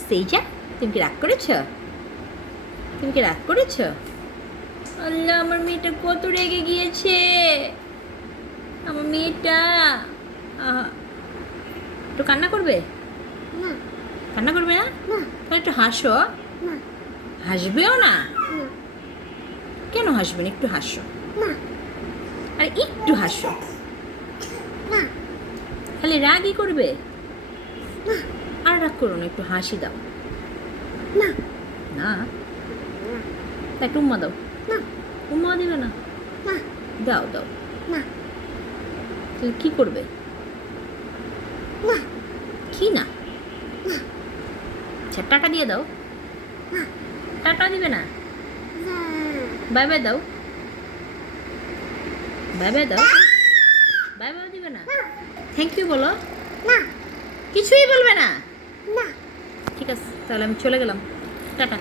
সেই যা, তুমি কি রাগ করেছ? তুমি কি রাগ করেছ? আল্লাহ, আমার মেয়েটা কত রেগে গিয়েছে। আমার মেয়েটা আহা, একটু কান্না করবে? না কান্না করবে না? না তাহলে একটু হাসো। না হাসবেও না? না কেন হাসবে না? একটু হাসো। না আরে একটু হাসো। না খালি রাগই করবে? না আর রাগ করো না, একটু হাসি দাও। না না, তা একটু উম্মা দাও। না উম্মা দিবে না? না দাও দাও। না তাহলে কি করবে? না কি না? না আচ্ছা, টাটা দিয়ে দাও। না টাটা দিবে না? না বাই বাই দাও। বাই বাই দাও। বাই বাই দিবে না? থ্যাংক ইউ বলো। না কিছুই বলবে না? না ঠিক আছে, তাহলে আমি চলে গেলাম। টাটা।